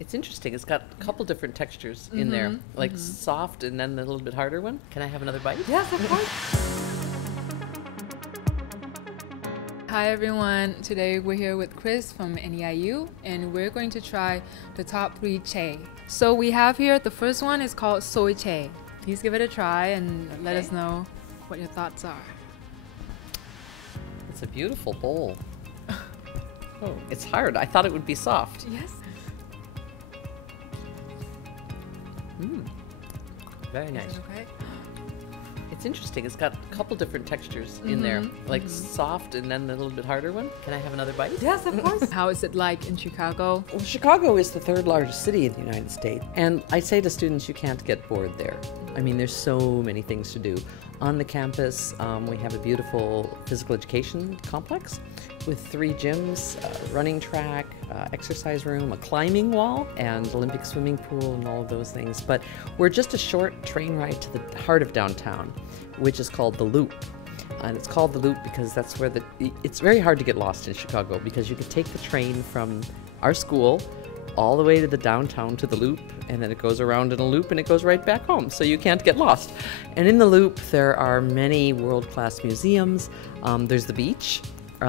It's interesting. It's got a couple different textures in there, like soft and then a little bit harder one. Can I have another bite? Yes, of course. Hi everyone, today we're here with Chris from Neiu and we're going to try the top 3 chè. So we have here, the first one is called soy chè. Please give it a try and let us know what your thoughts are. It's a beautiful bowl. Oh, it's hard. I thought it would be soft. Yes. Very nice. Is it okay? It's interesting. It's got a couple different textures in there, like soft and then a little bit harder one. Can I have another bite? Yes, of course. How is it like in Chicago? Well, Chicago is the third largest city in the United States. And I say to students, you can't get bored there. I mean, there's so many things to do. On the campus, we have a beautiful physical education complex with 3 gyms, a running track, exercise room, a climbing wall, and Olympic swimming pool and all of those things. But we're just a short train ride to the heart of downtown, which is called the Loop. And it's called the Loop because that's where it's very hard to get lost in Chicago because you can take the train from our school all the way to the downtown to the Loop, and then it goes around in a loop and it goes right back home, so you can't get lost. And in the Loop there are many world-class museums. There's the beach.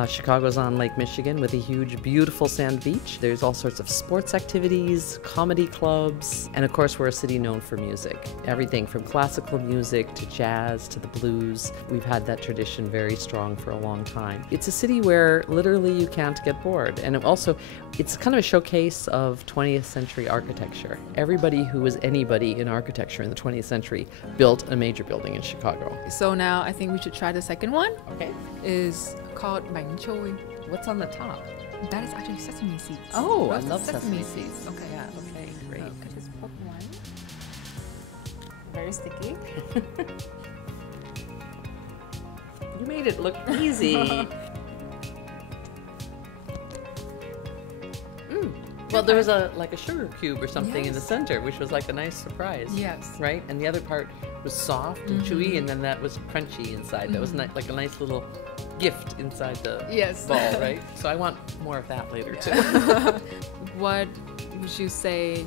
Chicago's on Lake Michigan with a huge, beautiful sand beach. There's all sorts of sports activities, comedy clubs, and of course we're a city known for music. Everything from classical music to jazz to the blues. We've had that tradition very strong for a long time. It's a city where literally you can't get bored, and it's kind of a showcase of 20th century architecture. Everybody who was anybody in architecture in the 20th century built a major building in Chicago. So now I think we should try the second one. Okay. Is called bánh trôi. What's on the top? That is actually sesame seeds. Oh, I Roasted love sesame seeds. Okay. Yeah, okay, great. I just put one. Very sticky. You made it look easy. Well, there was a sugar cube or something in the center, which was like a nice surprise. Yes. Right? And the other part was soft and chewy, and then that was crunchy inside. That was like a nice little gift inside the ball, right? So I want more of that later, too. What would you say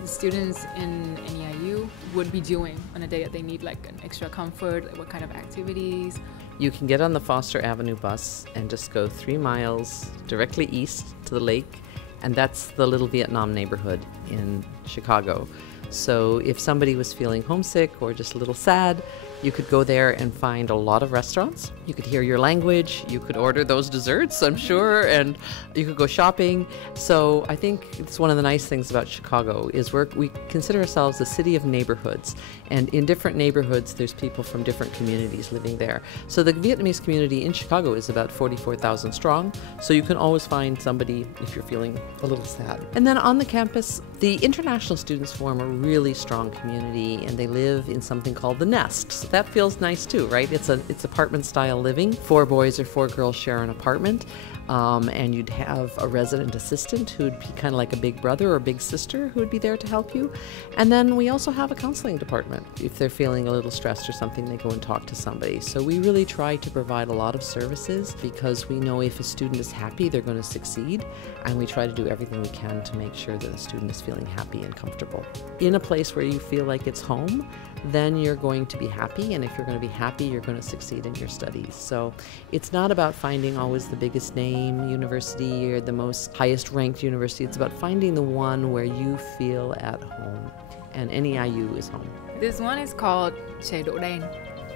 the students in Neiu would be doing on a day that they need like an extra comfort? Like what kind of activities? You can get on the Foster Avenue bus and just go 3 miles directly east to the lake. And that's the Little Vietnam neighborhood in Chicago. So if somebody was feeling homesick or just a little sad, you could go there and find a lot of restaurants. You could hear your language, you could order those desserts, I'm sure, and you could go shopping. So I think it's one of the nice things about Chicago is we consider ourselves a city of neighborhoods. And in different neighborhoods, there's people from different communities living there. So the Vietnamese community in Chicago is about 44,000 strong. So you can always find somebody if you're feeling a little sad. And then on the campus, the international students form a really strong community, and they live in something called the Nest. So that feels nice too, right? It's apartment style living. 4 boys or 4 girls share an apartment. And you'd have a resident assistant who would be kind of like a big brother or big sister who would be there to help you. And then we also have a counseling department. If they're feeling a little stressed or something, they go and talk to somebody. So we really try to provide a lot of services because we know if a student is happy, they're going to succeed. And we try to do everything we can to make sure that the student is feeling happy and comfortable. In a place where you feel like it's home, then you're going to be happy. And if you're going to be happy, you're going to succeed in your studies. So it's not about finding always the biggest name university or the most highest ranked university. It's about finding the one where you feel at home, and Neiu is home. This one is called chè đậu đen.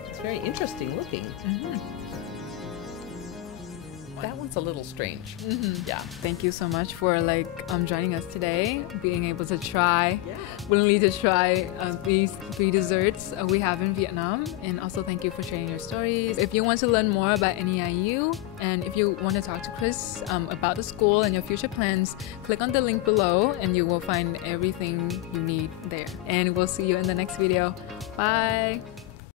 It's very interesting looking. That one's a little strange. Yeah. Thank you so much for joining us today, being able to try, willingly to try these 3 desserts we have in Vietnam, and also thank you for sharing your stories. If you want to learn more about Neiu, and if you want to talk to Chris about the school and your future plans, click on the link below and you will find everything you need there. And we'll see you in the next video. Bye!